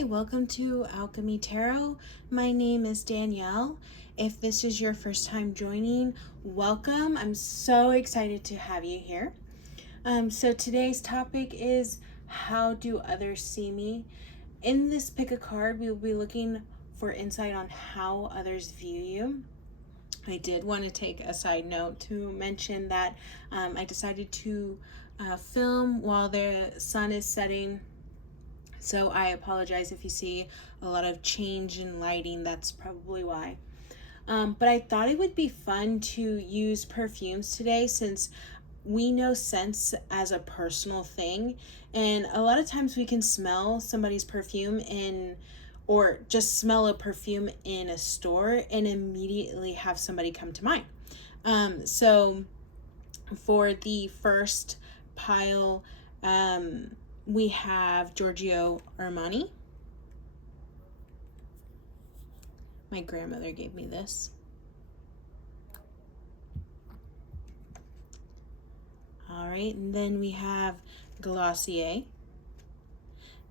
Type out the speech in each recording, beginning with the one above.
Hi, welcome to Alchemy Tarot. My name is Danielle. If this is your first time joining, welcome. I'm so excited to have you here. So today's topic is, how do others see me? In this pick a card, we will be looking for insight on how others view you. I did want to take a side note to mention that I decided to film while the sun is setting. So I apologize if you see a lot of change in lighting. That's probably why. But I thought it would be fun to use perfumes today, since we know scents as a personal thing. And a lot of times we can smell somebody's perfume or just smell a perfume in a store and immediately have somebody come to mind. So for the first pile, we have Giorgio Armani. My grandmother gave me this. All right, and then we have Glossier.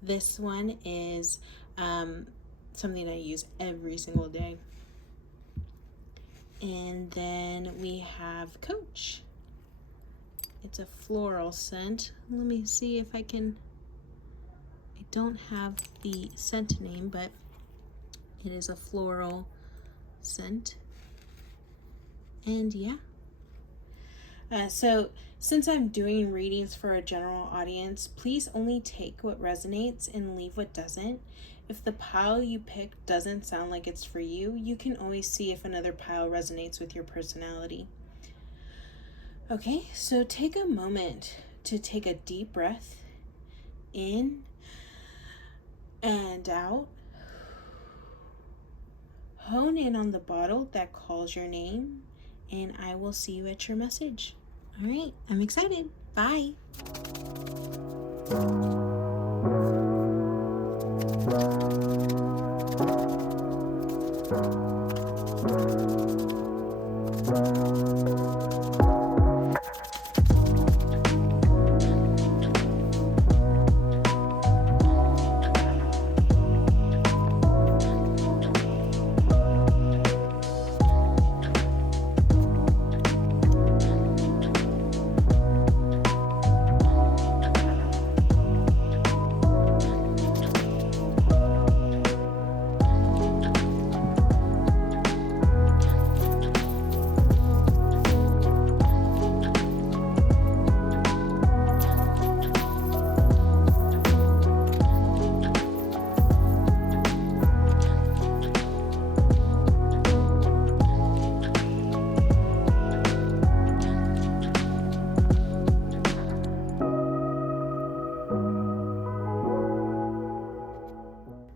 This one is something I use every single day. And then we have Coach. It's a floral scent. Let me see if I don't have the scent name, but it is a floral scent. And yeah. So since I'm doing readings for a general audience, please only take what resonates and leave what doesn't. If the pile you pick doesn't sound like it's for you, you can always see if another pile resonates with your personality. Okay, so take a moment to take a deep breath in and out. Hone in on the bottle that calls your name, and I will see you at your message. All right, I'm excited. Bye.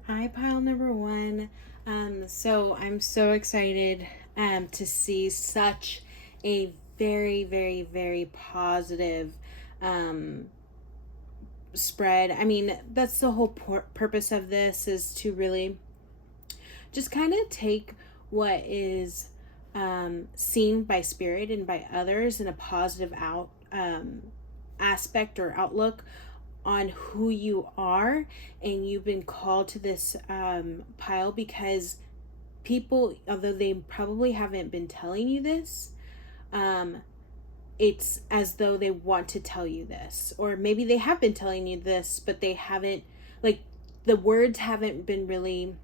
Hi, pile number one. So I'm so excited to see such a very, very, very positive spread. I mean, that's the whole purpose of this, is to really just kind of take what is seen by spirit and by others in a positive aspect or outlook on who you are. And you've been called to this pile because people, although they probably haven't been telling you this, it's as though they want to tell you this, or maybe they have been telling you this, but they haven't, like, the words haven't been really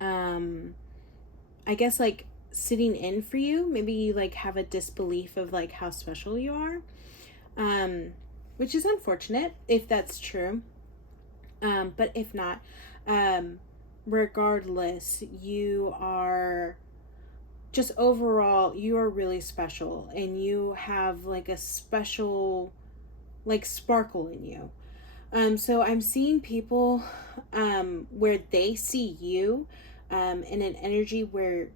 I guess, like, sitting in for you. Maybe you like have a disbelief of like how special you are, which is unfortunate if that's true. But if not, regardless, you are just overall, you are really special, and you have like a special like sparkle in you. So I'm seeing people where they see you in an energy where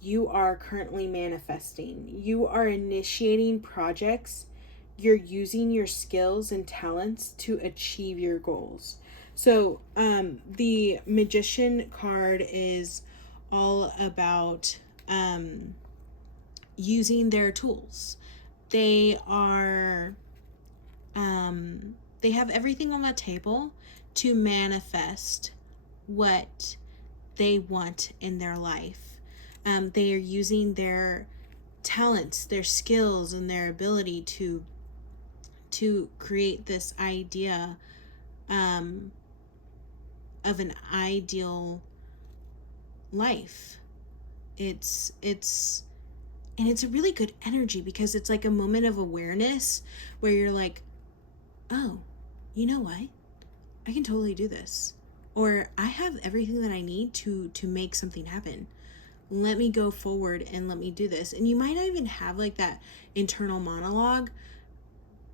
you are currently manifesting. You are initiating projects. You're using your skills and talents to achieve your goals. So the Magician card is all about using their tools. They are they have everything on the table to manifest what they want in their life. They are using their talents, their skills, and their ability to create this idea of an ideal life. It's and it's a really good energy because it's like a moment of awareness where you're like, oh, you know what? I can totally do this. Or I have everything that I need to make something happen. Let me go forward and let me do this. And you might not even have like that internal monologue,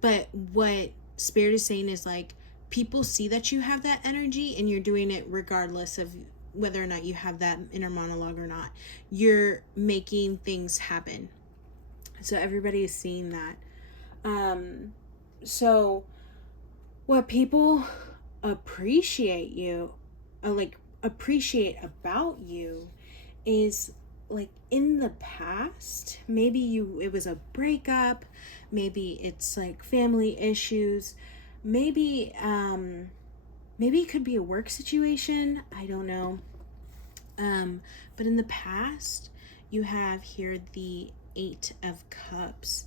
but what Spirit is saying is like, people see that you have that energy and you're doing it regardless of whether or not you have that inner monologue or not. You're making things happen. So everybody is seeing that. So what people appreciate about you is like in the past, maybe it was a breakup, maybe it's like family issues, maybe it could be a work situation, I don't know. But in the past, you have here the 8 of Cups.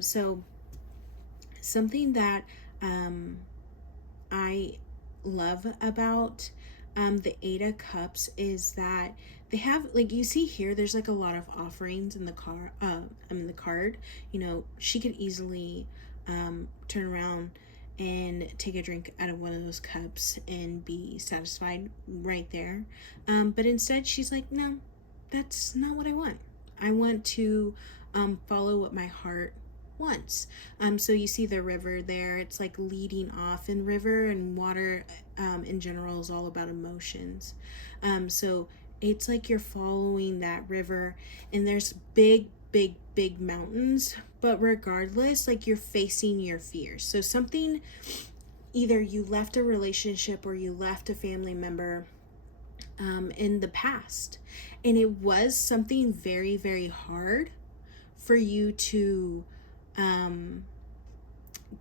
So something that I love about the 8 of Cups is that they have, like, you see here, there's like a lot of offerings in the the card. You know, she could easily turn around and take a drink out of one of those cups and be satisfied right there. But instead, she's like, no, that's not what I want. I want to follow what my heart wants. So you see the river there. It's like leading off in river, and water in general is all about emotions. So it's like you're following that river, and there's big mountains, but regardless, like you're facing your fears. So something, either you left a relationship or you left a family member in the past, and it was something very hard for you to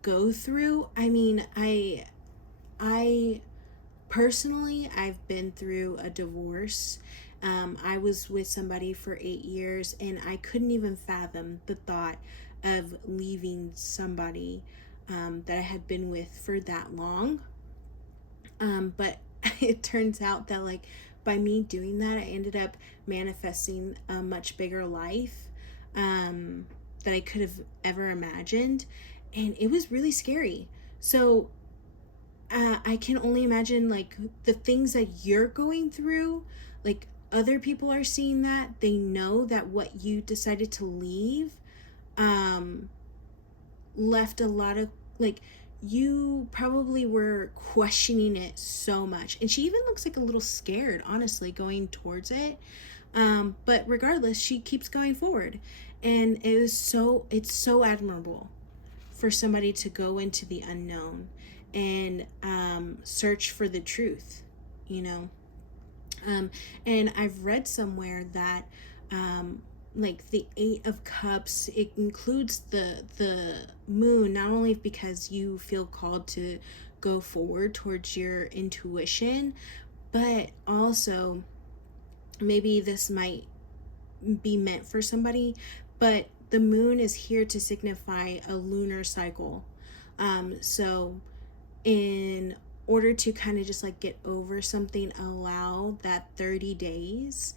go through. I mean, I personally, I've been through a divorce. I was with somebody for 8 years, and I couldn't even fathom the thought of leaving somebody that I had been with for that long. But it turns out that, like, by me doing that, I ended up manifesting a much bigger life that I could have ever imagined. And it was really scary. So I can only imagine, like, the things that you're going through. Like, other people are seeing that. They know that what you decided to leave left a lot of, like, you probably were questioning it so much. And she even looks like a little scared, honestly, going towards it. But regardless, she keeps going forward. And it's so admirable for somebody to go into the unknown and search for the truth, you know. And I've read somewhere that like the 8 of Cups, it includes the moon, not only because you feel called to go forward towards your intuition, but also maybe this might be meant for somebody, but the moon is here to signify a lunar cycle. So in order to kind of just like get over something, allow that 30 days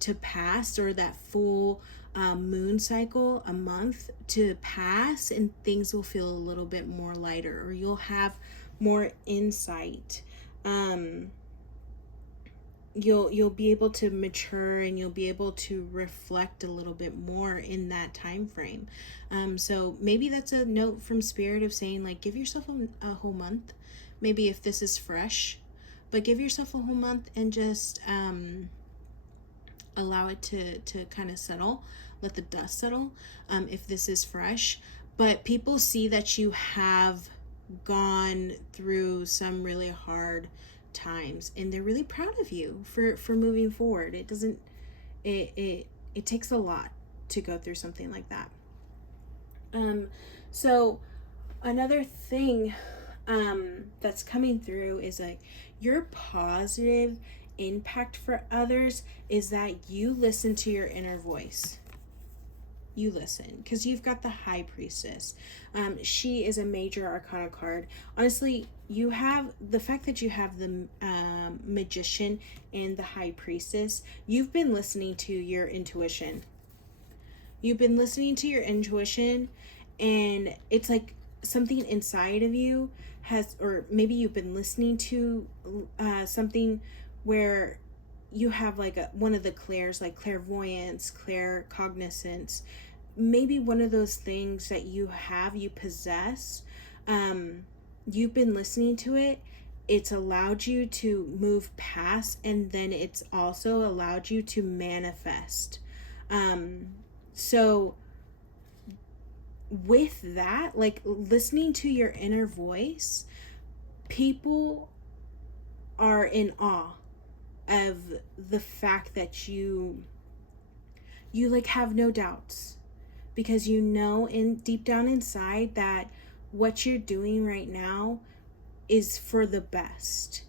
to pass, or that full moon cycle, a month to pass, and things will feel a little bit more lighter, or you'll have more insight. You'll be able to mature, and you'll be able to reflect a little bit more in that time frame. So maybe that's a note from Spirit of saying, like, give yourself a whole month. Maybe if this is fresh, but give yourself a whole month and just allow it to kind of settle. Let the dust settle if this is fresh. But people see that you have gone through some really hard times, and they're really proud of you for moving forward. It takes a lot to go through something like that. So another thing that's coming through is like your positive impact for others is that you listen to your inner voice. You listen because you've got the high priestess. She is a major arcana card. Honestly, you have the fact that you have the magician and the high priestess. You've been listening to your intuition. You've been listening to your intuition, and it's like something inside of you has, or maybe you've been listening to something where you have like one of the clairs, like clairvoyance, claircognizance, maybe one of those things that you possess. You've been listening to it. It's allowed you to move past, and then it's also allowed you to manifest. So with that, like listening to your inner voice, people are in awe of the fact that you like have no doubts, because you know in deep down inside that what you're doing right now is for the best.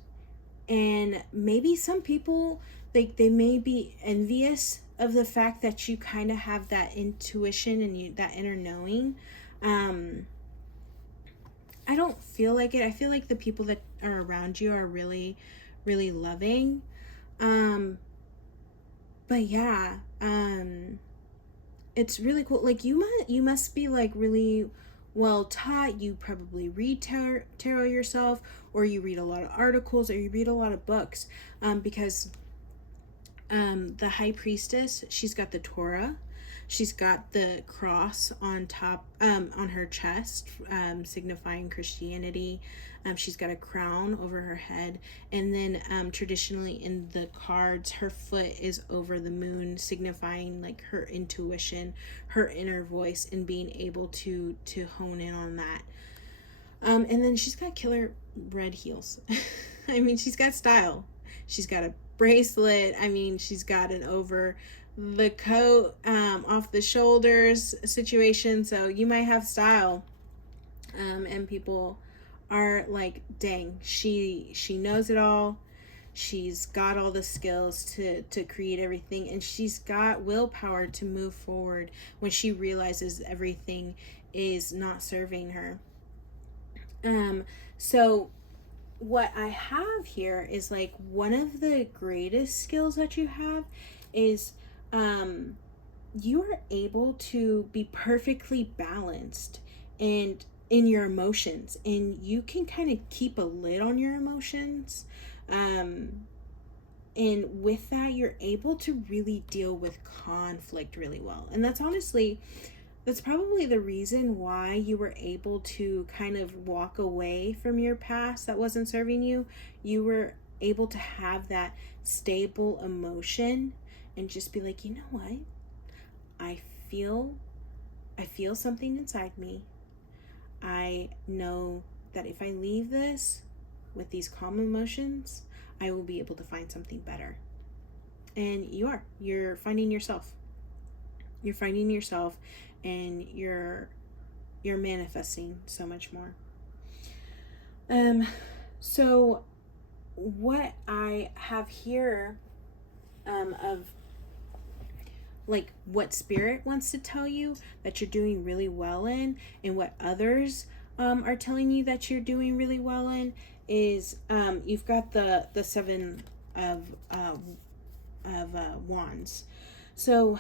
And maybe some people, like, they may be envious of the fact that you kind of have that intuition and that inner knowing. I don't feel like it. I feel like the people that are around you are really, really loving. But yeah, it's really cool. Like you must be like really well taught. You probably read tarot yourself, or you read a lot of articles, or you read a lot of books, because the high priestess, she's got the Torah, she's got the cross on top, on her chest, signifying Christianity. She's got a crown over her head, and then traditionally in the cards, her foot is over the moon, signifying like her intuition, her inner voice, and being able to hone in on that. And then she's got killer red heels. I mean, she's got style. She's got a bracelet. I mean, she's got an over the coat, off the shoulders situation. So you might have style. And people are like, dang, she knows it all. She's got all the skills to create everything, and she's got willpower to move forward when she realizes everything is not serving her. So what I have here is like one of the greatest skills that you have is you are able to be perfectly balanced and in your emotions, and you can kind of keep a lid on your emotions, and with that you're able to really deal with conflict really well. And that's probably the reason why you were able to kind of walk away from your past that wasn't serving you. You were able to have that stable emotion and just be like, you know what? I feel something inside me. I know that if I leave this with these calm emotions, I will be able to find something better. And you're finding yourself. You're finding yourself, and you're manifesting so much more. So what I have here, of like what spirit wants to tell you that you're doing really well in, and what others are telling you that you're doing really well in, is you've got the seven of wands. So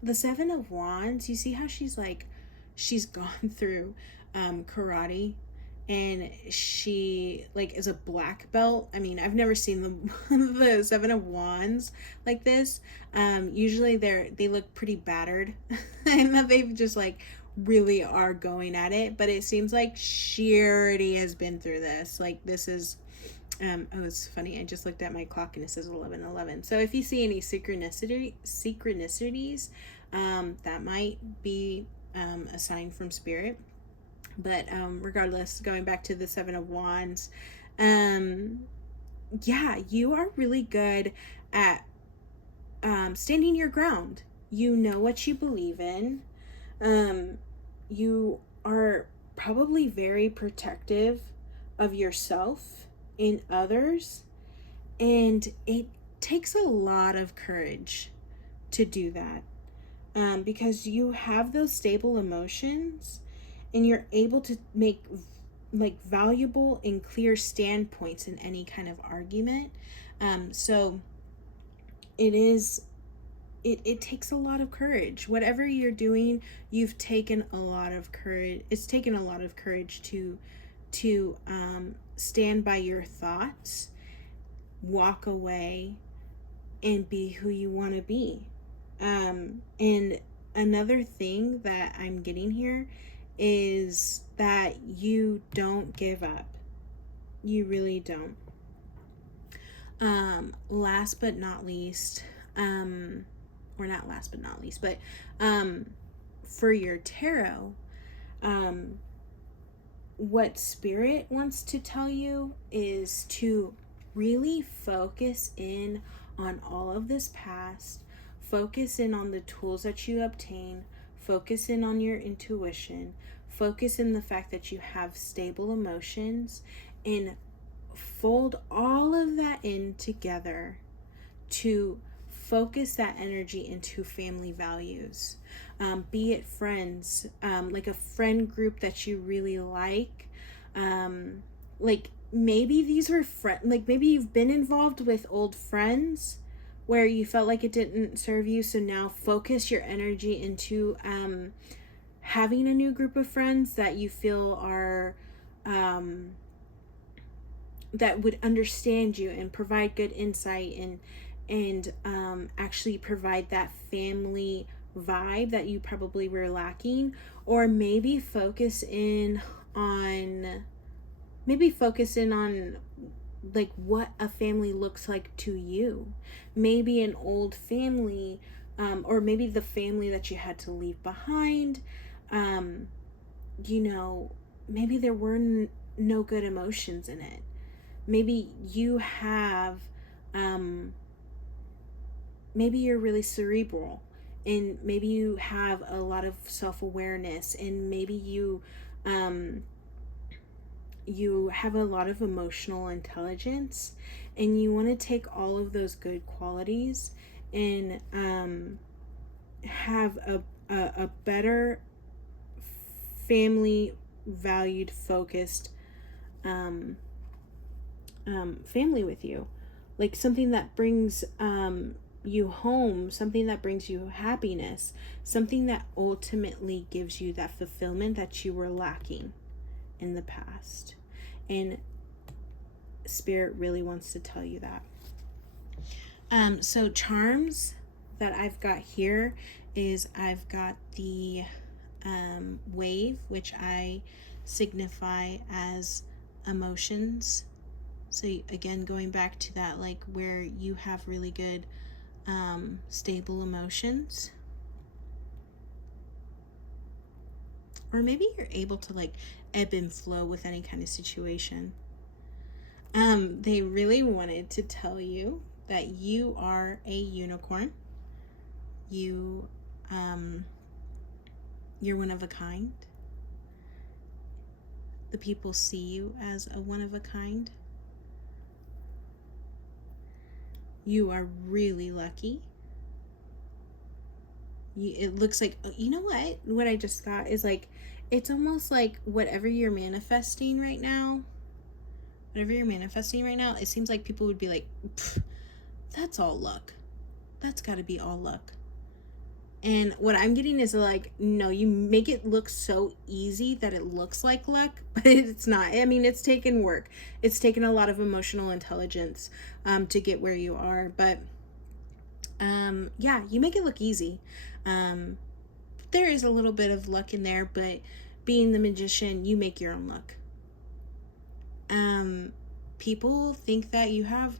the seven of wands, you see how she's gone through karate, and she like is a black belt. I mean, I've never seen the seven of wands like this. Usually they look pretty battered and that they've just like really are going at it, but it seems like she already has been through this. Like this is oh, it's funny, I just looked at my clock and it says 11:11. So if you see any synchronicities, that might be a sign from spirit. But regardless, going back to the seven of wands, yeah, you are really good at standing your ground. You know what you believe in. You are probably very protective of yourself in others, and it takes a lot of courage to do that, because you have those stable emotions and you're able to make like valuable and clear standpoints in any kind of argument. So it takes a lot of courage. Whatever you're doing, you've taken a lot of courage. It's taken a lot of courage to stand by your thoughts, walk away, and be who you want to be. And another thing that I'm getting here is that you don't give up. You really don't. Last but not least, or not last but not least, but for your tarot, what Spirit wants to tell you is to really focus in on all of this past, focus in on the tools that you obtain, focus in on your intuition, focus in the fact that you have stable emotions, and fold all of that in together to focus that energy into family values. Be it friends, like a friend group that you really like maybe these were like maybe you've been involved with old friends where you felt like it didn't serve you, so now focus your energy into having a new group of friends that you feel are that would understand you and provide good insight and actually provide that family vibe that you probably were lacking. Or maybe focus in on like what a family looks like to you. Maybe an old family, or maybe the family that you had to leave behind. Maybe there were no good emotions in it. Maybe you have, maybe you're really cerebral, and maybe you have a lot of self-awareness, and maybe you have a lot of emotional intelligence, and you want to take all of those good qualities and have a better family valued focused family with you, like something that brings you home, something that brings you happiness, something that ultimately gives you that fulfillment that you were lacking in the past. And Spirit really wants to tell you that. So charms that I've got here is I've got the wave, which I signify as emotions. So again, going back to that, like where you have really good stable emotions, or maybe you're able to like ebb and flow with any kind of situation. They really wanted to tell you that you are a unicorn. You're one of a kind. The people see you as a one of a kind. You are really lucky. It looks like, you know what I just got is like, it's almost like whatever you're manifesting right now, it seems like people would be like, that's all luck. That's got to be all luck. And what I'm getting is like, no, you make it look so easy that it looks like luck, but it's not. I mean, it's taken work. It's taken a lot of emotional intelligence to get where you are. But yeah, you make it look easy. There is a little bit of luck in there, but being the magician, you make your own luck. People think that you have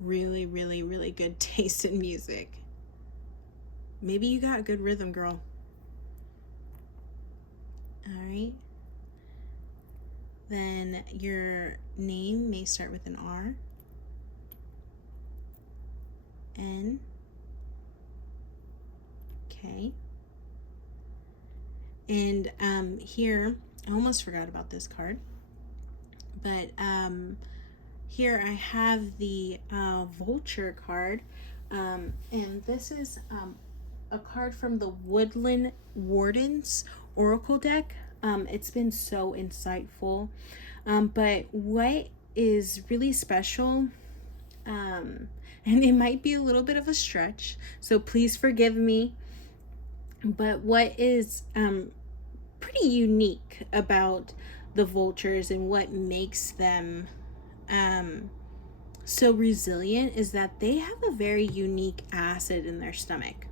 really, really, really good taste in music. Maybe you got good rhythm, girl. All right. Then your name may start with an R, N, K. And here, I almost forgot about this card, But here I have the vulture card. And this is a card from the Woodland Wardens Oracle deck. It's been so insightful. But what is really special, and it might be a little bit of a stretch, so please forgive me, but what is pretty unique about the vultures and what makes them so resilient is that they have a very unique acid in their stomach.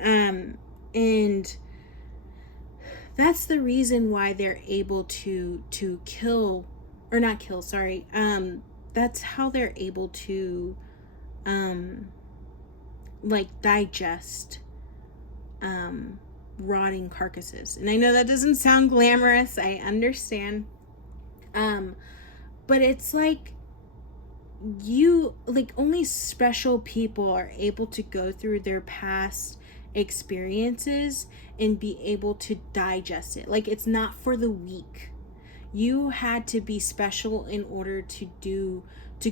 And that's the reason why they're able to kill, or not kill, sorry. That's how they're able to like digest rotting carcasses. And I know that doesn't sound glamorous, I understand. But it's like only special people are able to go through their past experiences and be able to digest it. Like, it's not for the weak. You had to be special in order to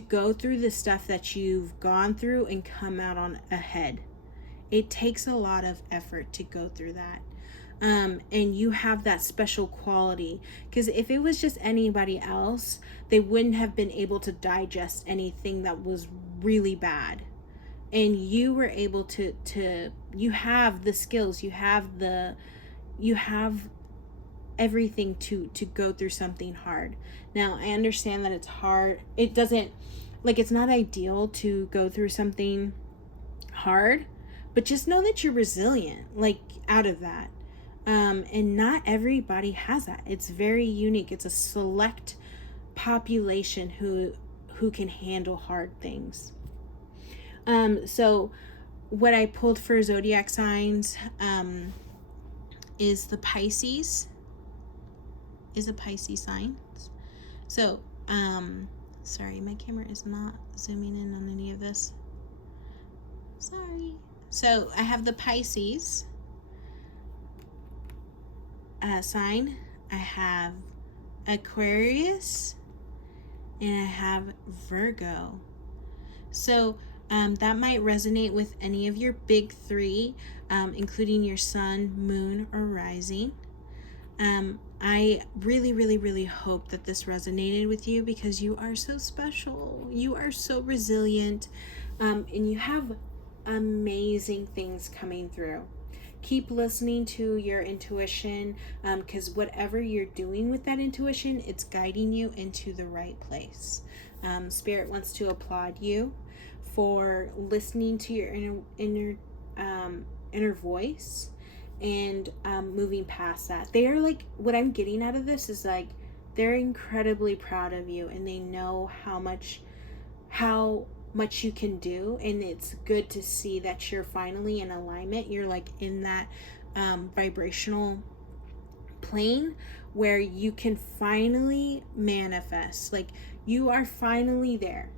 go through the stuff that you've gone through and come out on ahead. It takes a lot of effort to go through that. And you have that special quality, because if it was just anybody else, they wouldn't have been able to digest anything that was really bad. And you were able to you have the skills, you have everything to go through something hard. Now, I understand that it's hard. It doesn't, like, it's not ideal to go through something hard, but just know that you're resilient, like, out of that. And not everybody has that. It's very unique. It's a select population who can handle hard things. So what I pulled for zodiac signs is the Pisces. Is a Pisces sign. So, sorry, my camera is not zooming in on any of this. Sorry. So I have the Pisces sign. I have Aquarius, and I have Virgo. So that might resonate with any of your big three, including your sun, moon, or rising. I really, really, really hope that this resonated with you, because you are so special. You are so resilient, and you have amazing things coming through. Keep listening to your intuition, because whatever you're doing with that intuition, it's guiding you into the right place. Spirit wants to applaud you for listening to your inner voice and moving past that. They are, like, what I'm getting out of this is, like, they're incredibly proud of you, and they know how much you can do, and it's good to see that you're finally in alignment. You're, like, in that vibrational plane where you can finally manifest. Like, you are finally there.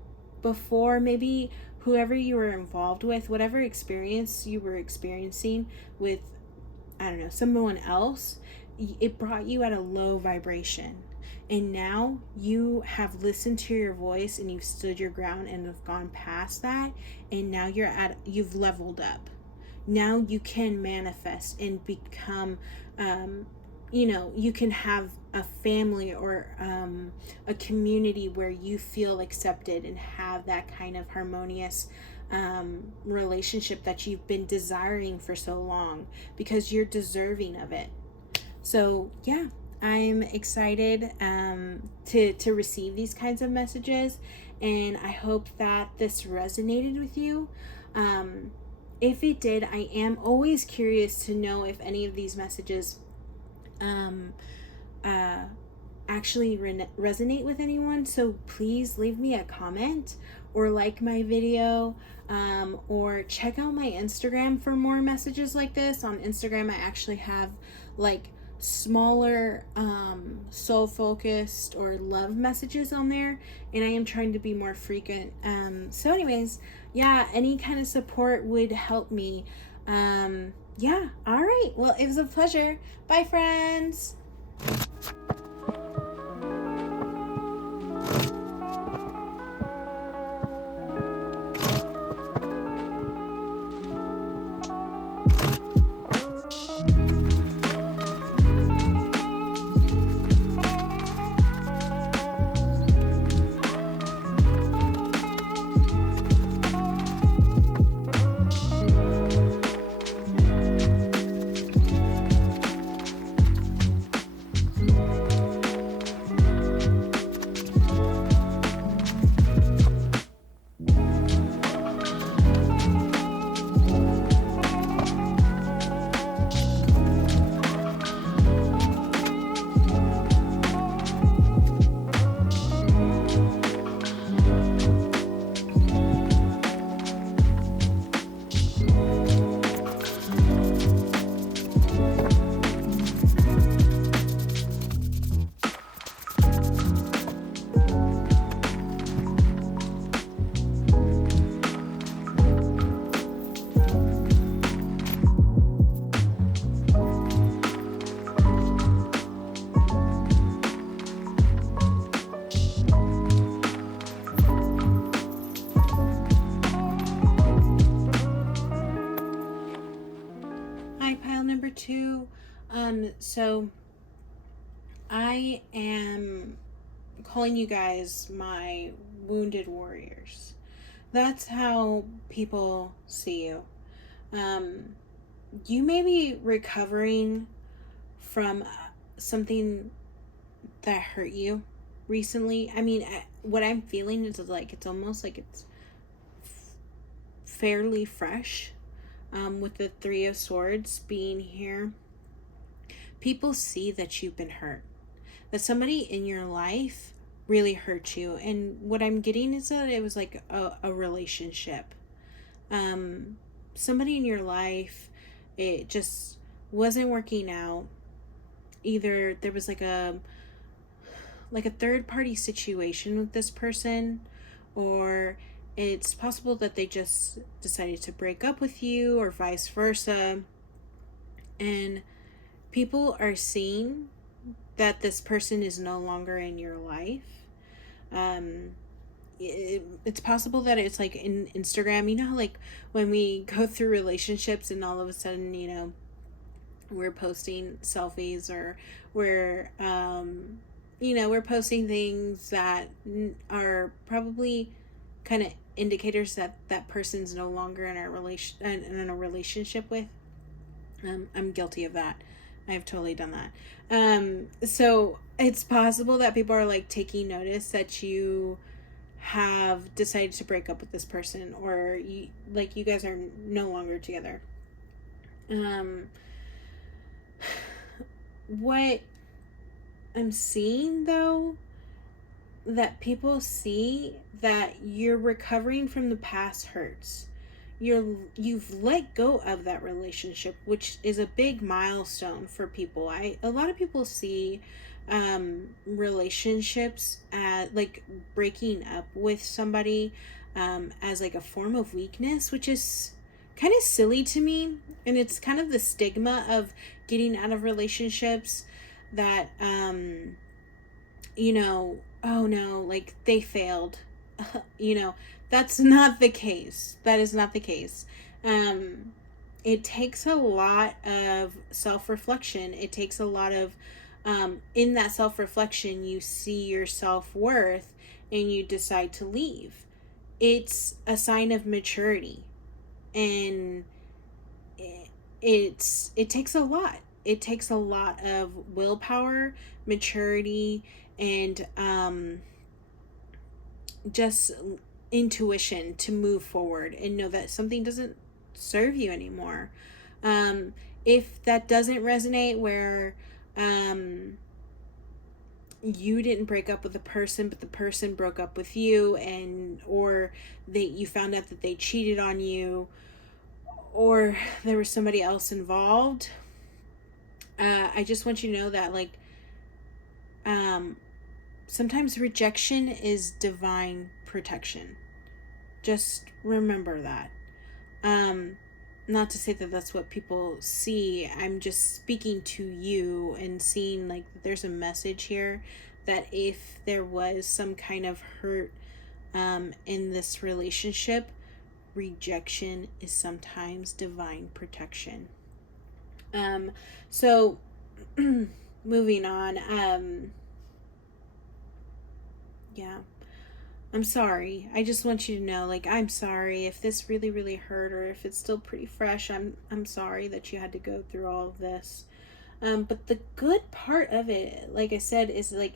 Before, maybe whoever you were involved with, whatever experience you were experiencing with, I don't know, someone else, it brought you at a low vibration. And now you have listened to your voice, and you've stood your ground and have gone past that. And now you've leveled up. Now you can manifest and become, you can have a family or a community where you feel accepted and have that kind of harmonious relationship that you've been desiring for so long, because you're deserving of it. So yeah, I'm excited to receive these kinds of messages, and I hope that this resonated with you. If it did, I am always curious to know if any of these messages actually resonate with anyone. So please leave me a comment, or like my video, or check out my Instagram for more messages like this. On Instagram, I actually have, like, smaller soul focused or love messages on there, and I am trying to be more frequent. So anyways, yeah, any kind of support would help me. Yeah, all right, well, it was a pleasure. Bye, friends. So I am calling you guys my wounded warriors. That's how people see you. Um, you may be recovering from something that hurt you recently. I mean, what I'm feeling is like it's almost like it's fairly fresh. With the Three of Swords being here, people see that you've been hurt, that somebody in your life really hurt you. And what I'm getting is that it was like a relationship. Um, Somebody in your life, it just wasn't working out. Either there was like a third party situation with this person, or it's possible that they just decided to break up with you, or vice versa. And people are seeing that this person is no longer in your life. Um, it's possible that it's like in Instagram, you know, like when we go through relationships and all of a sudden, you know, we're posting selfies, or we're, you know, we're posting things that are probably kind of indicators that that person's no longer in our in a relationship with. I'm guilty of that. I've totally done that. So it's possible that people are like taking notice that you have decided to break up with this person, or you guys are no longer together. Um, what I'm seeing though, that people see that you're recovering from the past hurts. You've let go of that relationship, which is a big milestone for people. A lot of people see relationships at like breaking up with somebody as like a form of weakness, which is kind of silly to me. And it's kind of the stigma of getting out of relationships that you know, oh no, like they failed. You know, that's not the case. That is not the case. Um, it takes a lot of self reflection. It takes a lot of, in that self reflection, you see your self worth and you decide to leave. It's a sign of maturity. And it takes a lot. It takes a lot of willpower, maturity, and just intuition to move forward and know that something doesn't serve you anymore. If that doesn't resonate, where um, you didn't break up with the person, but the person broke up with you, and or that you found out that they cheated on you, or there was somebody else involved, I just want you to know that like um, sometimes rejection is divine protection. Just remember that. Um, Not to say that that's what people see. I'm just speaking to you and seeing like there's a message here that if there was some kind of hurt in this relationship, rejection is sometimes divine protection. Um, so moving on. Yeah. I'm sorry. I just want you to know, like, I'm sorry if this really, really hurt, or if it's still pretty fresh. I'm sorry that you had to go through all of this. But the good part of it, like I said, is like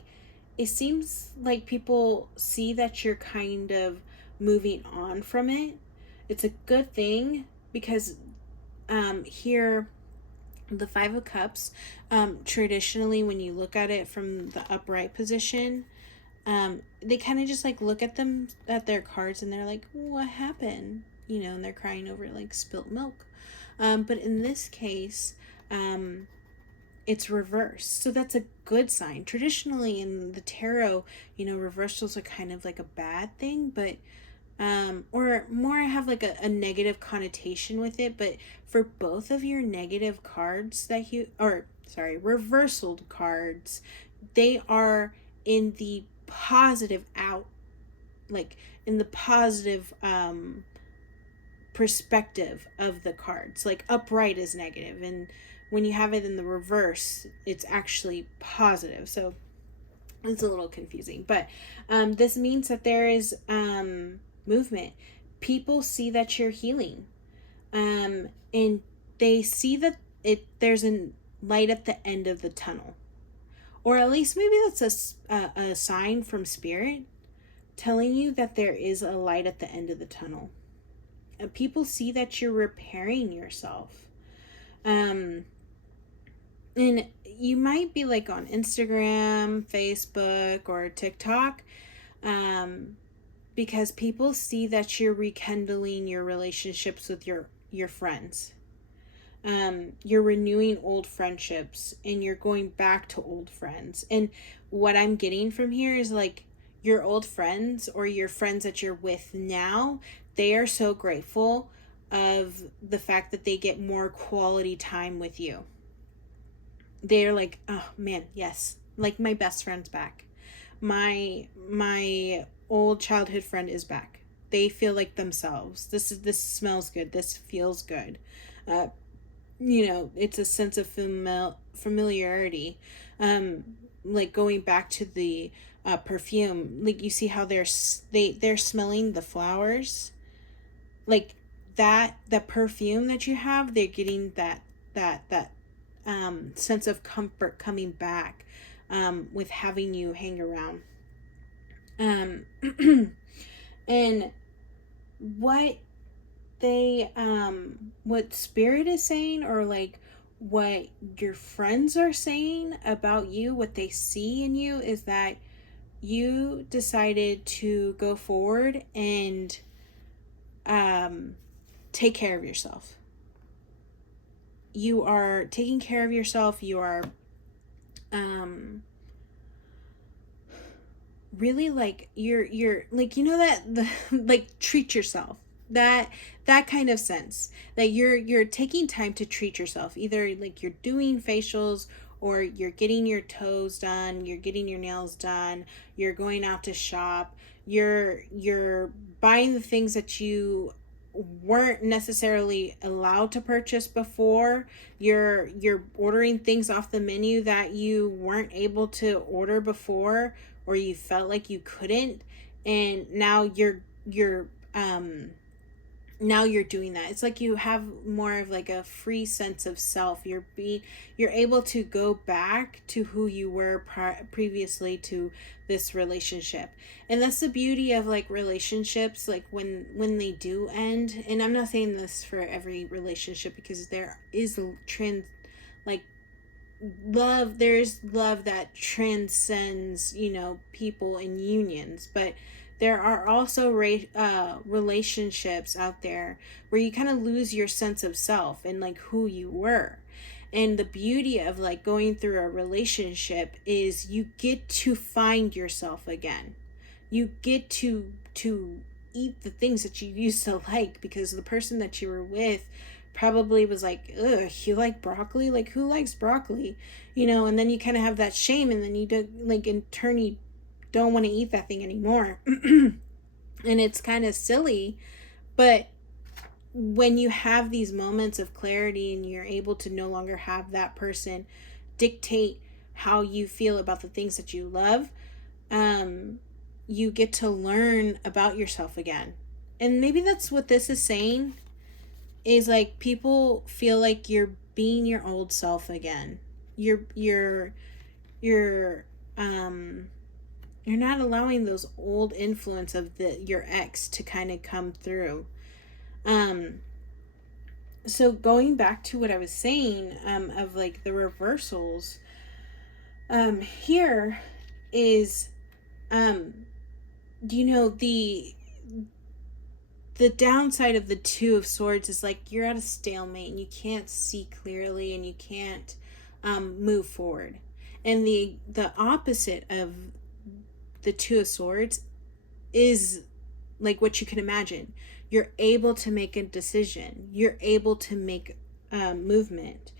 it seems like people see that you're kind of moving on from it. It's a good thing because here the Five of Cups, traditionally when you look at it from the upright position, they kind of just like look at them at their cards and they're like, what happened, you know, and they're crying over like spilt milk. But in this case, it's reversed, so that's a good sign. Traditionally in the tarot, you know, reversals are kind of like a bad thing, but or more have like a negative connotation with it. But for both of your negative cards that you, or sorry, reversaled cards, they are in the positive out, like in the positive perspective of the cards. Like upright is negative and when you have it in the reverse, it's actually positive. So it's a little confusing, but this means that there is movement. People see that you're healing, and they see that there's a light at the end of the tunnel, or at least maybe that's a sign from spirit telling you that there is a light at the end of the tunnel. And people see that you're repairing yourself. And you might be like on Instagram, Facebook, or TikTok, because people see that you're rekindling your relationships with your friends. You're renewing old friendships, and you're going back to old friends. And what I'm getting from here is like your old friends, or your friends that you're with now, they are so grateful of the fact that they get more quality time with you. They're like, oh man, yes, like my best friend's back. My old childhood friend is back. They feel like themselves. This smells good. This feels good. Uh, it's a sense of familiarity. Like going back to the perfume, like you see how they're smelling the flowers, like that the perfume that you have, they're getting that sense of comfort coming back with having you hang around. Um, and what what spirit is saying, or like what your friends are saying about you, what they see in you, is that you decided to go forward and take care of yourself. You are taking care of yourself. You are really like you're like, that the like treat yourself, that kind of sense, that you're taking time to treat yourself, either like you're doing facials, or you're getting your toes done, you're getting your nails done, you're going out to shop, you're buying the things that you weren't necessarily allowed to purchase before. You're ordering things off the menu that you weren't able to order before, or you felt like you couldn't, and now you're doing that. It's like you have more of like a free sense of self. You're able to go back to who you were previously to this relationship. And that's the beauty of like relationships, like when they do end. And I'm not saying this for every relationship, because there is like love, there's love that transcends, people and unions, but there are also relationships out there where you kind of lose your sense of self and like who you were. And the beauty of like going through a relationship is you get to find yourself again. You get to eat the things that you used to like, because the person that you were with probably was like, ugh, you like broccoli? Like, who likes broccoli? And then you kind of have that shame, and then you do, like, in turn, you don't want to eat that thing anymore. And it's kind of silly, but when you have these moments of clarity and you're able to no longer have that person dictate how you feel about the things that you love, you get to learn about yourself again. And maybe that's what this is saying, is like people feel like you're being your old self again. You're not allowing those old influence of your ex to kind of come through. So going back to what I was saying, of like the reversals, here is, the downside of the Two of Swords is like you're at a stalemate and you can't see clearly and you can't move forward. And the opposite of the Two of Swords is like what you can imagine. You're able to make a decision. You're able to make movement.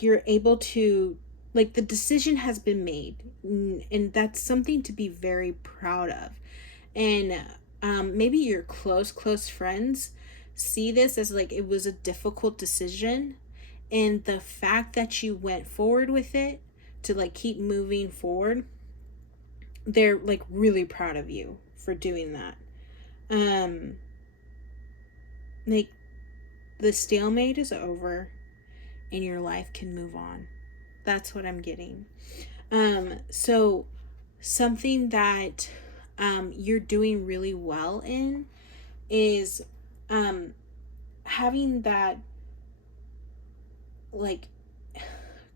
You're able to, like, the decision has been made, and that's something to be very proud of. And maybe your close friends see this as like it was a difficult decision, And the fact that you went forward with it to like keep moving forward, they're like really proud of you for doing that. Like the stalemate is over and your life can move on. That's what I'm getting. So something that you're doing really well in is having that like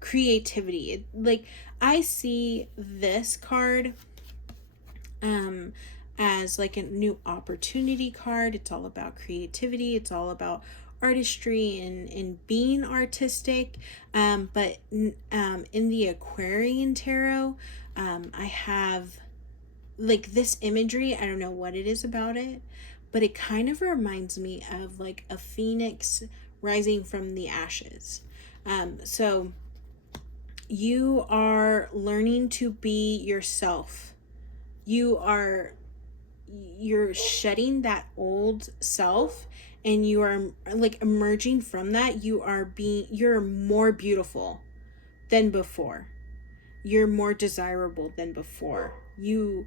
creativity. Like I see this card as like a new opportunity card. It's all about creativity. It's all about artistry and being artistic. But in the Aquarian Tarot, I have like this imagery. I don't know what it is about it, but it kind of reminds me of like a phoenix rising from the ashes. So you are learning to be yourself. You're shedding that old self and you are like emerging from that. You're more beautiful than before. You're more desirable than before. You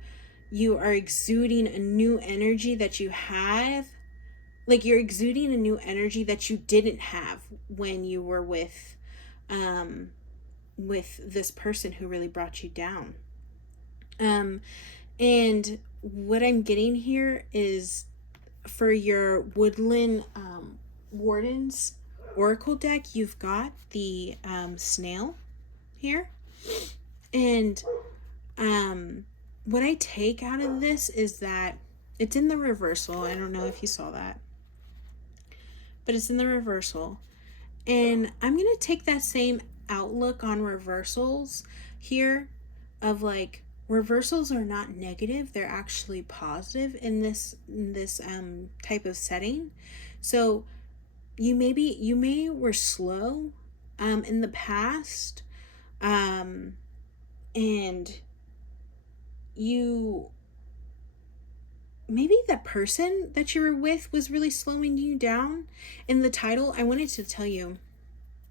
are exuding a new energy that you have. Like you're exuding a new energy that you didn't have when you were with this person who really brought you down. And what I'm getting here is for your Woodland Wardens Oracle deck, you've got the snail here. And what I take out of this is that it's in the reversal. I don't know if you saw that, but it's in the reversal. And I'm going to take that same outlook on reversals here of like reversals are not negative, they're actually positive in this type of setting. So you may were slow in the past, and you maybe that person that you were with was really slowing you down. In the title, I wanted to tell you,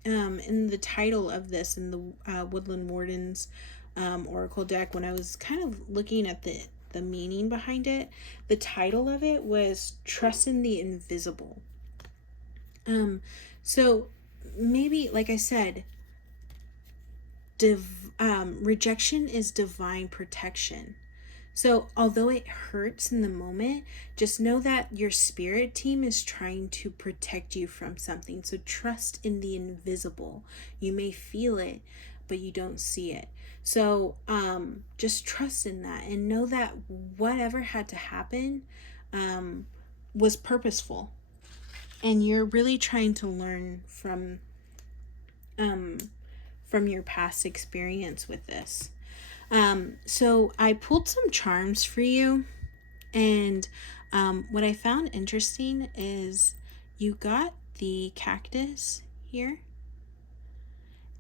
in the title of this, in the Woodland Wardens Oracle deck, when I was kind of looking at the meaning behind it, the title of it was Trust in the Invisible. So maybe, like I said, rejection is divine protection. So although it hurts in the moment, just know that your spirit team is trying to protect you from something. So trust in the invisible. You may feel it, but you don't see it. So just trust in that and know that whatever had to happen was purposeful. And you're really trying to learn from your past experience with this. So I pulled some charms for you, and what I found interesting is you got the cactus here,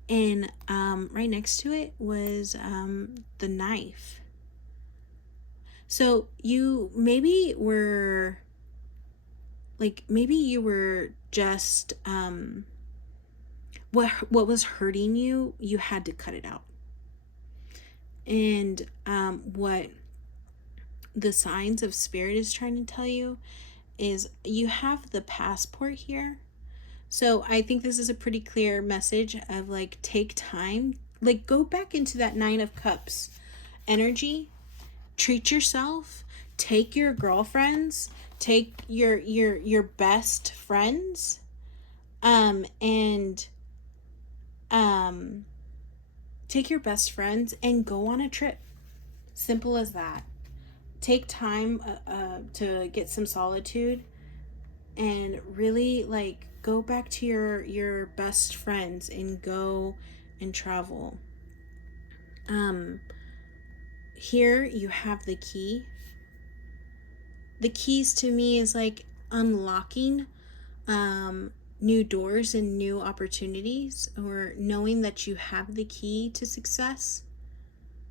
and right next to it was the knife. So maybe you were just what was hurting you, you had to cut it out. And what the signs of spirit is trying to tell you is you have the passport here. So I think this is a pretty clear message of like, take time, like go back into that 9 of Cups energy, treat yourself, take your girlfriends, take your best friends, and take your best friends and go on a trip. Simple as that. Take time to get some solitude and really like go back to your best friends and go and travel. Here you have the key. The keys to me is like unlocking new doors and new opportunities, or knowing that you have the key to success.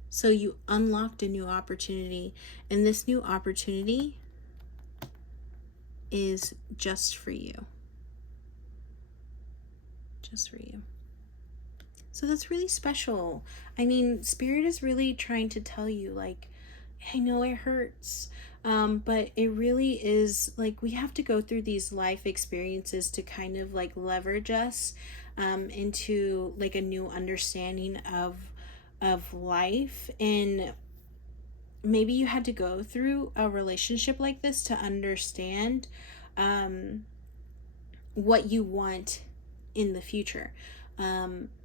So you unlocked a new opportunity, and this new opportunity is just for you. just for you. So that's really special. I mean, Spirit is really trying to tell you, like, I know it hurts, but it really is like we have to go through these life experiences to kind of like leverage us into like a new understanding of life. And maybe you had to go through a relationship like this to understand what you want in the future.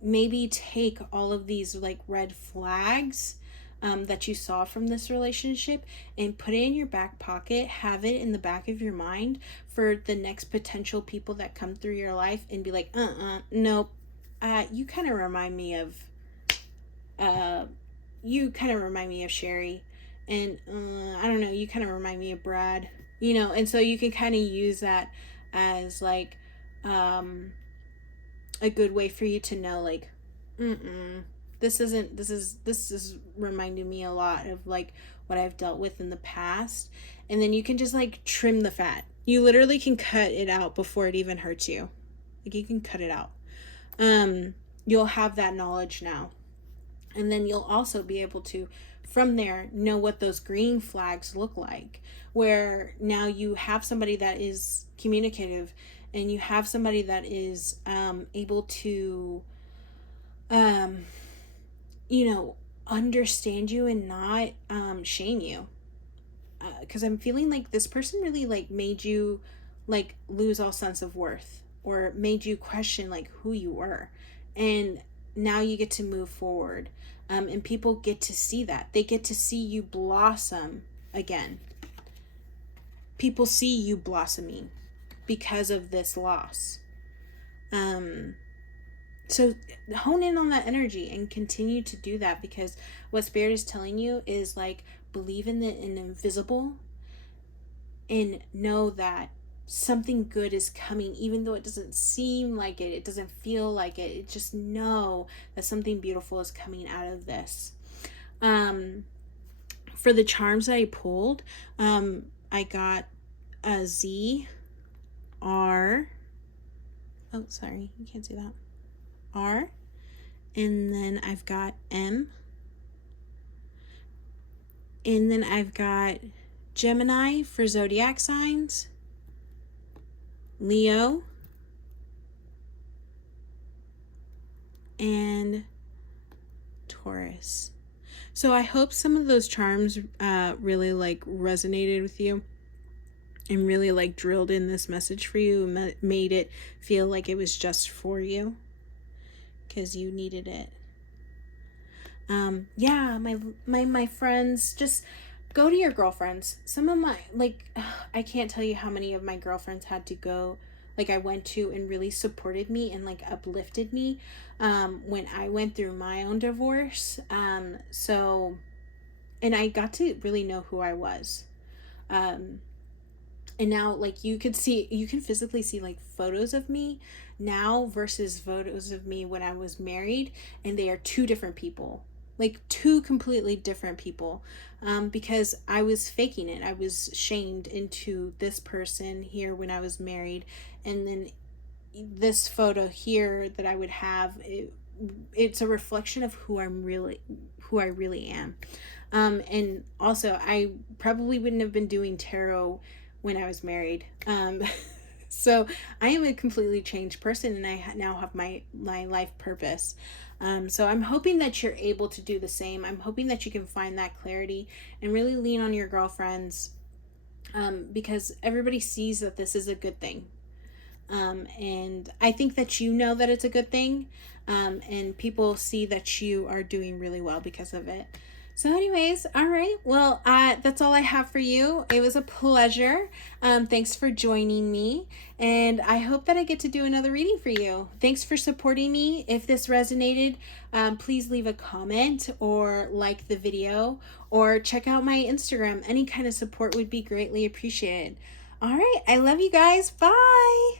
Maybe take all of these like red flags that you saw from this relationship and put it in your back pocket, have it in the back of your mind for the next potential people that come through your life, and be like, nope, you kind of remind me of Sherry, and I don't know, you kind of remind me of Brad, and so you can kind of use that as like a good way for you to know, like, this is reminding me a lot of like what I've dealt with in the past. And then you can just like trim the fat. You literally can cut it out before it even hurts you. Like, you can cut it out. You'll have that knowledge now. And then you'll also be able to, from there, know what those green flags look like, where now you have somebody that is communicative, and you have somebody that is able to understand you and not shame you, because I'm feeling like this person really like made you like lose all sense of worth, or made you question like who you were. And now you get to move forward, and people get to see that. They get to see you blossom again. People see you blossoming because of this loss. So hone in on that energy and continue to do that, because what Spirit is telling you is like, believe in the invisible and know that something good is coming, even though it doesn't seem like it, it doesn't feel like it. Just know that something beautiful is coming out of this. For the charms that I pulled, I got a Z, R, oh sorry, you can't see that, R, and then I've got M, and then I've got Gemini for zodiac signs, Leo, and Taurus. So I hope some of those charms really like resonated with you and really like drilled in this message for you, and made it feel like it was just for you, because you needed it. My friends, just go to your girlfriends. Some of my, like, I can't tell you how many of my girlfriends had to go, like, I went to and really supported me and like uplifted me when I went through my own divorce. And I got to really know who I was. And now, like, you can physically see like photos of me now versus photos of me when I was married, and they are two different people, like two completely different people, because I was faking it. I was shamed into this person here when I was married, and then this photo here that I would have, it's a reflection of who I really am. And also, I probably wouldn't have been doing tarot when I was married. So I am a completely changed person, and I now have my life purpose. So I'm hoping that you're able to do the same. I'm hoping that you can find that clarity and really lean on your girlfriends, because everybody sees that this is a good thing. And I think that you know that it's a good thing, and people see that you are doing really well because of it. So anyways, all right, well, that's all I have for you. It was a pleasure. Thanks for joining me, and I hope that I get to do another reading for you. Thanks for supporting me. If this resonated, please leave a comment or like the video, or check out my Instagram. Any kind of support would be greatly appreciated. All right, I love you guys. Bye.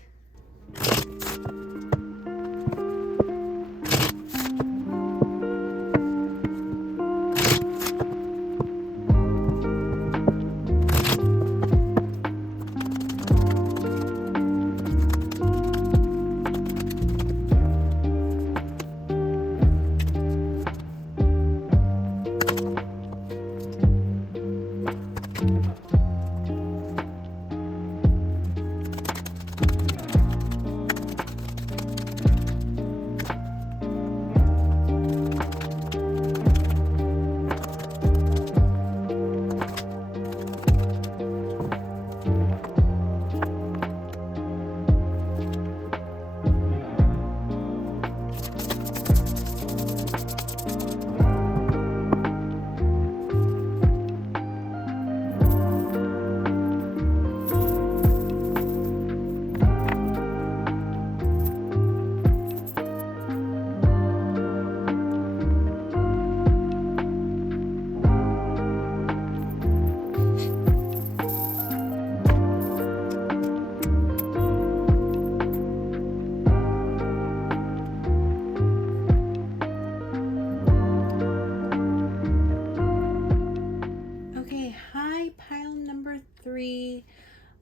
3.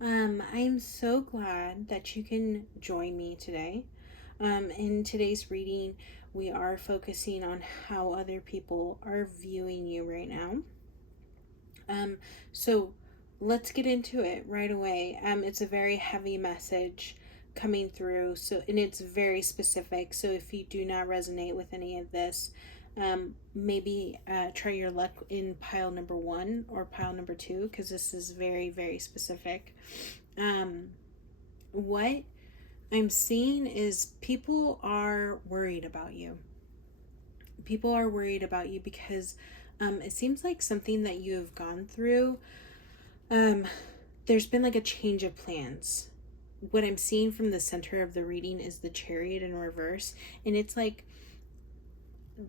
I'm so glad that you can join me today. In today's reading, we are focusing on how other people are viewing you right now. So let's get into it right away. It's a very heavy message coming through, and it's very specific. So if you do not resonate with any of this, maybe try your luck in pile number 1 or pile number 2, because this is very, very specific. What I'm seeing is people are worried about you. People are worried about you because it seems like something that you have gone through. There's been like a change of plans. What I'm seeing from the center of the reading is the Chariot in reverse, and it's like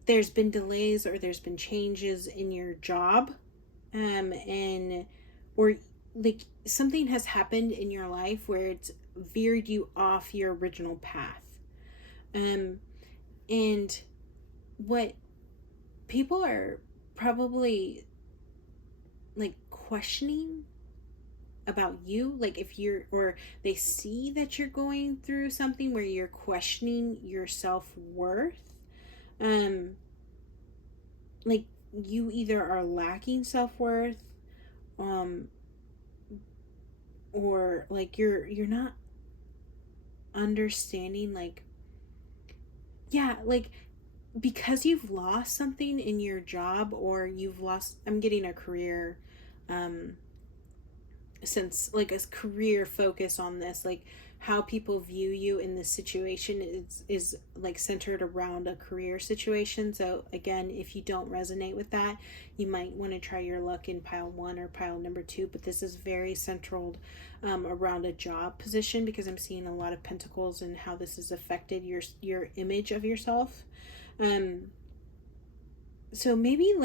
there's been delays or there's been changes in your job, and or like something has happened in your life where it's veered you off your original path. And what people are probably like questioning about you, like if you're, or they see that you're going through something where you're questioning your self-worth, like you either are lacking self-worth, or like you're not understanding, like, yeah, like because you've lost something in your job, or I'm getting a career, since like a career focus on this, like how people view you in this situation is like centered around a career situation. So again, if you don't resonate with that, you might want to try your luck in pile 1 or pile number 2, but this is very centered around a job position, because I'm seeing a lot of pentacles and how this has affected your image of yourself. So maybe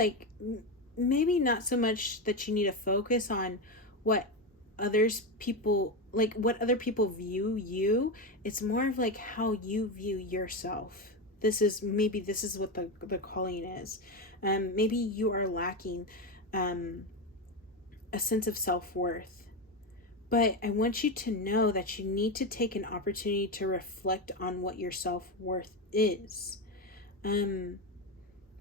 not so much that you need to focus on what what other people view you. It's more of like how you view yourself. This is what the calling is. Maybe you are lacking a sense of self-worth, but I want you to know that you need to take an opportunity to reflect on what your self-worth is. In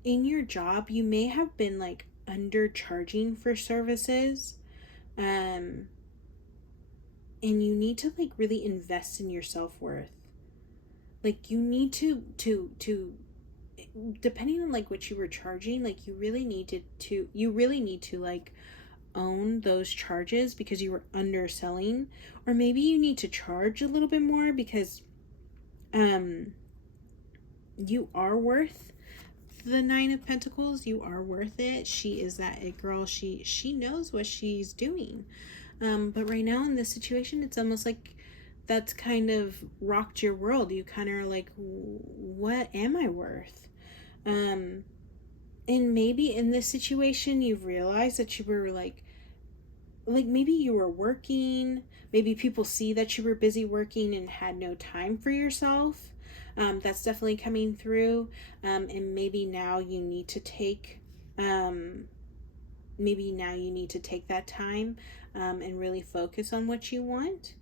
your job, you may have been like undercharging for services, and you need to like really invest in your self-worth. Like you need to depending on like what you were charging, like you really need to like own those charges, because you were underselling. Or maybe you need to charge a little bit more, because you are worth the 9 of Pentacles. You are worth it. She is that it girl. She knows what she's doing. But right now in this situation, it's almost like that's kind of rocked your world. You kind of are like, what am I worth? And maybe in this situation, you've realized that you were like maybe you were working. Maybe people see that you were busy working and had no time for yourself. That's definitely coming through. And maybe now you need to take that time and really focus on what you want.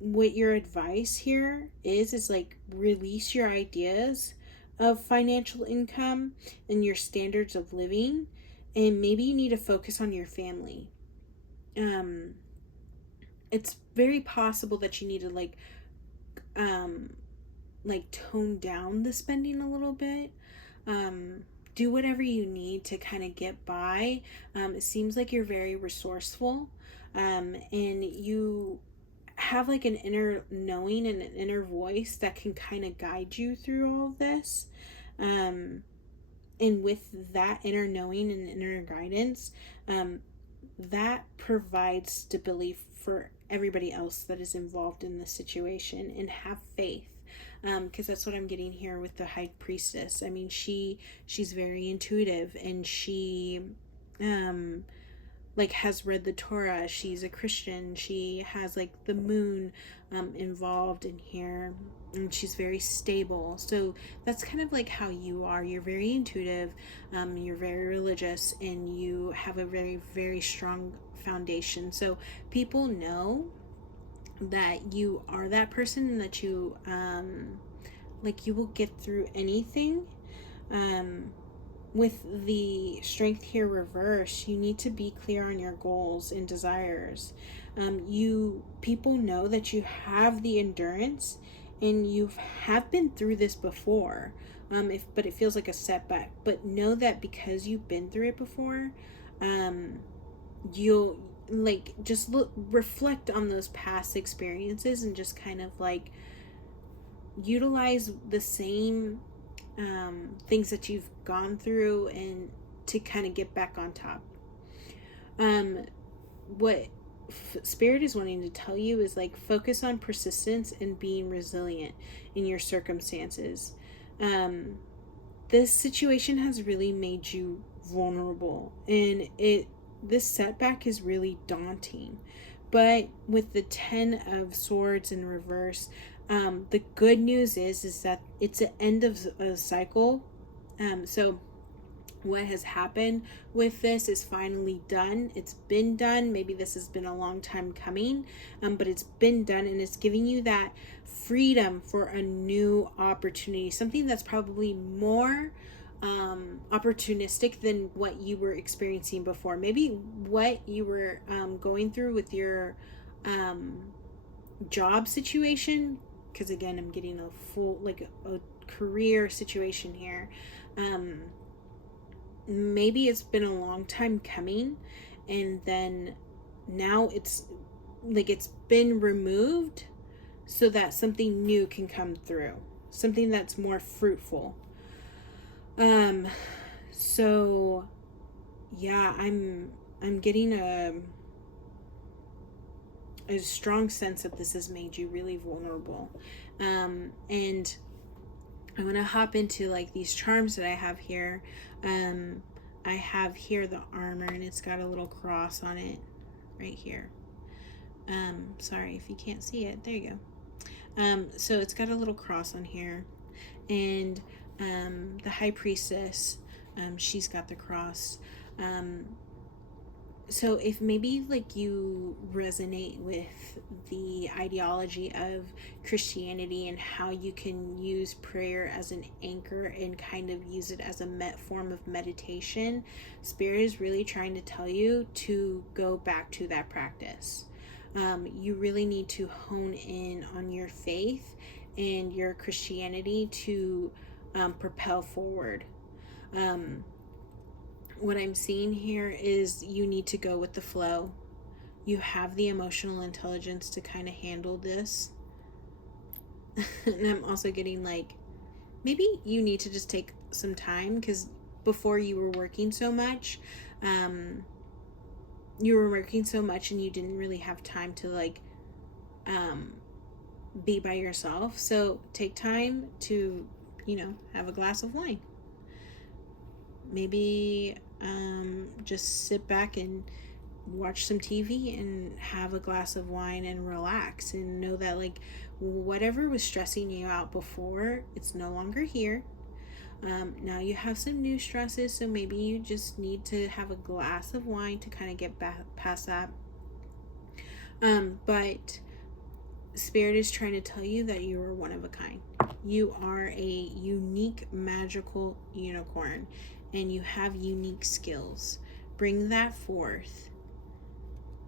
What your advice here is like release your ideas of financial income and your standards of living, and maybe you need to focus on your family. It's very possible that you need to tone down the spending a little bit. Do whatever you need to kind of get by. It seems like you're very resourceful, and you have like an inner knowing and an inner voice that can kind of guide you through all of this. And with that inner knowing and inner guidance, that provides stability for everybody else that is involved in this situation. And have faith, because that's what I'm getting here with the High Priestess. I mean, she's very intuitive, and she has read the Torah. She's a Christian. She has like the moon involved in here, and she's very stable. So that's kind of like how you are. You're very intuitive, you're very religious, and you have a very, very strong foundation. So people know that you are that person, and that you like you will get through anything. With the strength here reverse, you need to be clear on your goals and desires. You people know that you have the endurance, and you have been through this before. But it feels like a setback. But know that because you've been through it before, you'll like just reflect on those past experiences, and just kind of like utilize the same things that you've gone through, and to kind of get back on top. What Spirit is wanting to tell you is like focus on persistence and being resilient in your circumstances. This situation has really made you vulnerable, and this setback is really daunting. But with the 10 of Swords in reverse, the good news is that it's the end of a cycle. So what has happened with this is finally done. It's been done. Maybe this has been a long time coming, but it's been done, and it's giving you that freedom for a new opportunity, something that's probably more opportunistic than what you were experiencing before. Maybe what you were going through with your job situation, because again, I'm getting a full, like a career situation here. Maybe it's been a long time coming, and then now it's been removed so that something new can come through, something that's more fruitful. So yeah, I'm getting a strong sense that this has made you really vulnerable. And I want to hop into like these charms that I have here. I have here the armor, and it's got a little cross on it right here. Sorry if you can't see it. There you go. So it's got a little cross on here, and the High Priestess, she's got the cross. So if maybe like you resonate with the ideology of Christianity, and how you can use prayer as an anchor and kind of use it as a form of meditation, Spirit is really trying to tell you to go back to that practice. You really need to hone in on your faith and your Christianity to propel forward. What I'm seeing here is you need to go with the flow. You have the emotional intelligence to kind of handle this. And I'm also getting like, maybe you need to just take some time, because before you were working so much, and you didn't really have time to like be by yourself. So take time to, have a glass of wine. Maybe just sit back and watch some TV and have a glass of wine and relax, and know that like whatever was stressing you out before, it's no longer here. Now you have some new stresses, so maybe you just need to have a glass of wine to kind of get past that. But Spirit is trying to tell you that you are one of a kind. You are a unique, magical unicorn, and you have unique skills. Bring that forth,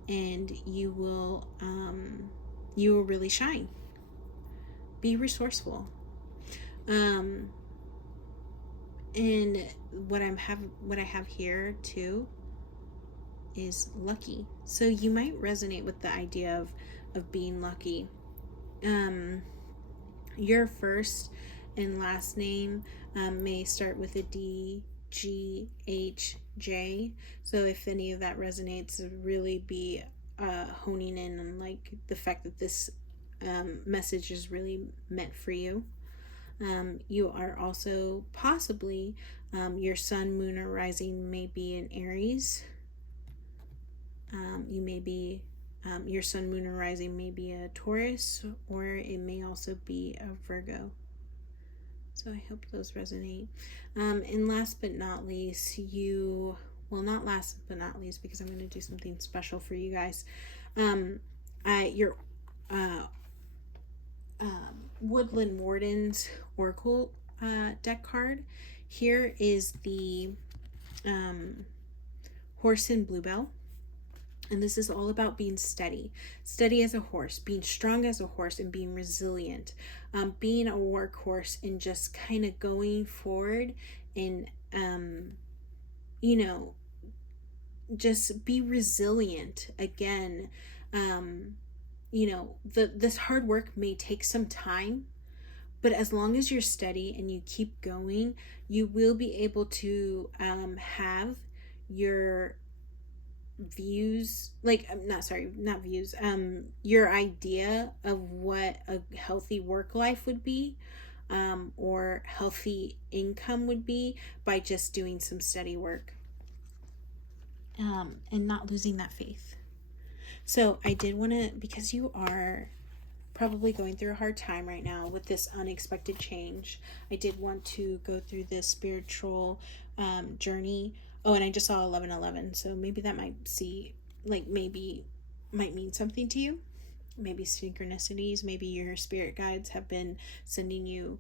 and you will really shine. Be resourceful. And what I have here too is lucky. So you might resonate with the idea of being lucky. Your first and last name may start with a D, G, H, J. So if any of that resonates, really be honing in on like the fact that this message is really meant for you. You are also possibly your sun, moon, or rising may be in Aries. You may be your sun, moon, or rising may be a Taurus, or it may also be a Virgo. So I hope those resonate. And last but not least, you well, not last but not least, because I'm going to do something special for you guys. Your Woodland Warden's Oracle deck card. Here is the Horse and Bluebell. And this is all about being steady as a horse, being strong as a horse, and being resilient, being a workhorse, and just kind of going forward and, just be resilient again. This hard work may take some time, but as long as you're steady and you keep going, you will be able to have your views, your idea of what a healthy work life would be, or healthy income would be, by just doing some steady work, and not losing that faith. So I did want to, because you are probably going through a hard time right now with this unexpected change, I did want to go through this spiritual journey. Oh, and I just saw 1111, so maybe that might mean something to you. Maybe synchronicities, maybe your spirit guides have been sending you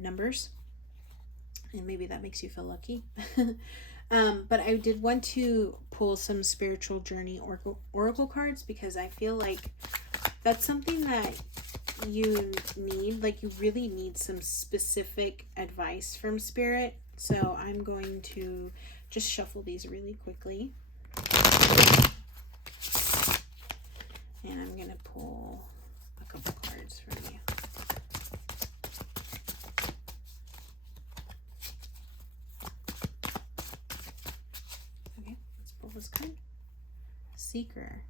numbers, and maybe that makes you feel lucky. But I did want to pull some spiritual journey oracle cards, because I feel like that's something that you need. Like, you really need some specific advice from spirit. So I'm going to just shuffle these really quickly. And I'm going to pull a couple cards for you. Okay, let's pull this card. Seeker.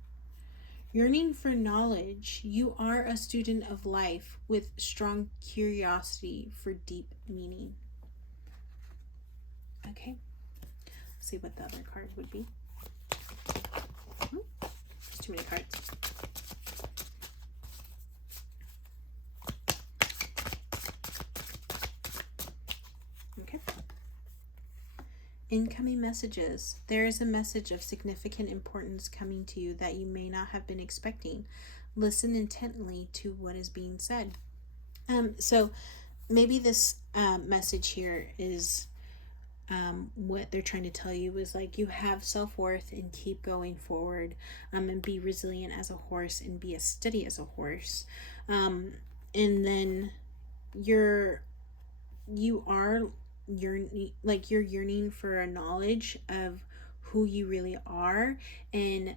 Yearning for knowledge, you are a student of life with strong curiosity for deep meaning. Okay, let's see what the other card would be. There's too many cards. Okay. Incoming messages. There is a message of significant importance coming to you that you may not have been expecting. Listen intently to what is being said. So maybe this message here is what they're trying to tell you is like, you have self-worth and keep going forward, and be resilient as a horse and be as steady as a horse. And then you're yearning for a knowledge of who you really are, and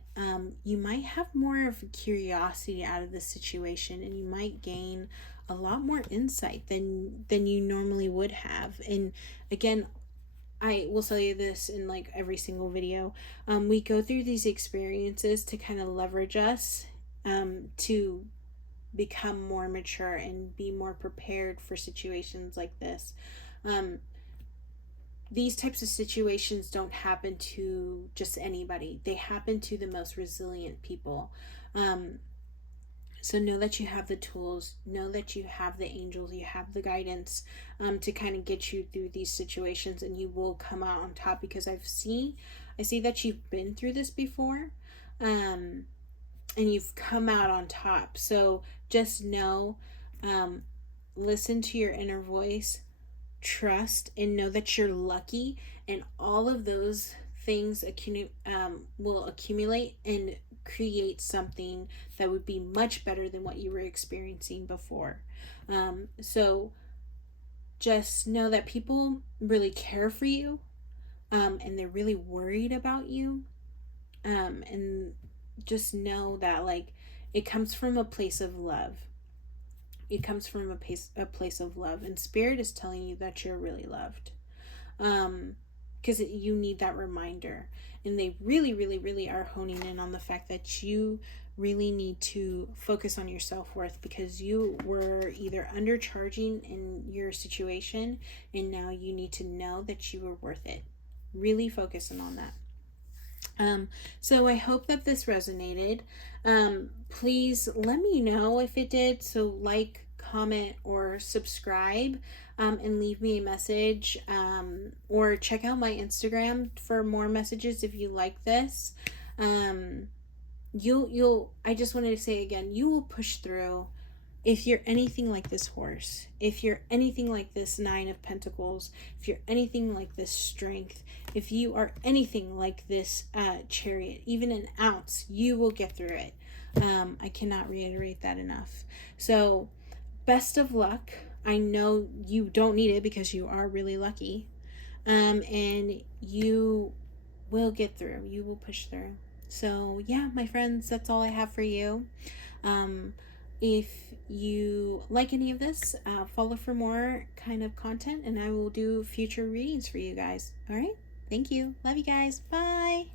you might have more of curiosity out of the situation, and you might gain a lot more insight than you normally would have. And again, I will tell you this in like every single video. We go through these experiences to kind of leverage us to become more mature and be more prepared for situations like this. These types of situations don't happen to just anybody. They happen to the most resilient people. So know that you have the tools, know that you have the angels, you have the guidance to kind of get you through these situations, and you will come out on top, because I see that you've been through this before, and you've come out on top. So just know, listen to your inner voice, trust, and know that you're lucky, and all of those things will accumulate and create something that would be much better than what you were experiencing before. So just know that people really care for you, and they're really worried about you, and just know that like it comes from a place of love. It comes from a place of love, and spirit is telling you that you're really loved, because you need that reminder. And they really, really, really are honing in on the fact that you really need to focus on your self-worth, because you were either undercharging in your situation, and now you need to know that you are worth it. Really focusing on that. So I hope that this resonated. Please let me know if it did. So like, comment, or subscribe. and leave me a message, or check out my Instagram for more messages if you like this. You'll I just wanted to say again, you will push through. If you're anything like this horse, if you're anything like this Nine of Pentacles, if you're anything like this Strength, if you are anything like this Chariot, even an ounce, you will get through it. I cannot reiterate that enough. So best of luck. I know you don't need it because you are really lucky, and you will get through. You will push through. So yeah, my friends, that's all I have for you. If you like any of this, follow for more kind of content, and I will do future readings for you guys. All right? Thank you. Love you guys. Bye.